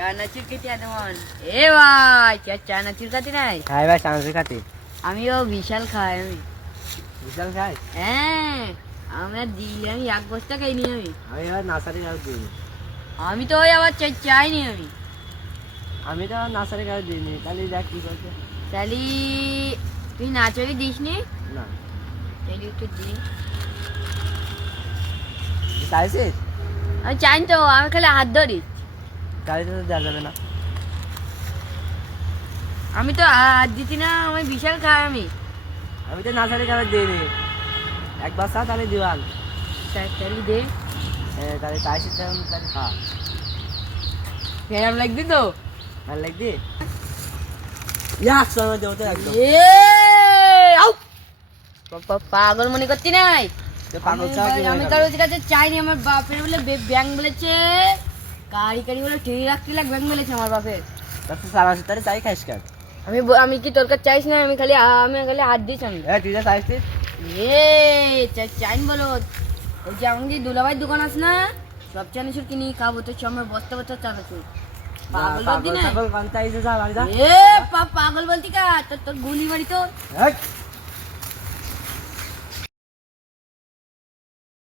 চানাচুর খেতে এমন এ ভাই চানাচুর খাতি নাই? হ্যাঁ ভাই চানাচুর খাতি। আমিও বিশাল খাই আমি। বিশাল খাই? হ্যাঁ আমরা দিলে আমি এক বস্তা খাইনি আমি। আমি এবার নার্সারি কাজ দিইনি। আমি তো ওই আবার চাইনি আমি। আমি তো নার্সারি কাজ দিইনি, তাহলে দেখ কি করছে। তাহলে তুই নাচরি দিস নি? না তাহলে একটু দিই। চাইছিস? আমি চাইনি তো, আমি খালি হাত ধরি। চাইতে তো দেওয়া যাবে না। আমি তো হাত দিতি না, আমি বিশাল খাই আমি। আমি তো নার্সারি কাজ দিইনি, একবার চা তাহলে দিওয়ান। তাহলে দে। তাহলে চাইছিস তাহলে খা। ফেরাম লাগবি তো? আর লাগবি? ইয়াস সময় দেবো তো একদম। পাগল মনে করতি নাই? পাগল চা আমি কারো কাছে চাইনি। আমার বাপের বলে ব্যাংক বলেছে, গাড়ি গাড়ি বলে টেনে রাখতে লাগ ব্যাংক বলেছে আমার বাপের। তাহলে চানাচুর তাহলে চাই খাইস কেন? আমি কি তোর কাছে চাইছি না? আমি খালি হাত দিয়েছি আমি। তুই যা চাইছিস? চাইন বলো। ওই যে আমাদের দুলাভাই দোকান আছে না, সব চানাচুর কিনি খাবো তো আমার বস্তা বস্তা চানাচুর। পাগল বলতি না? পাগল বান্তা এসে যা বাড়ি যা। পাগল বলতি কা? তোর গুলি বাড়ি তো।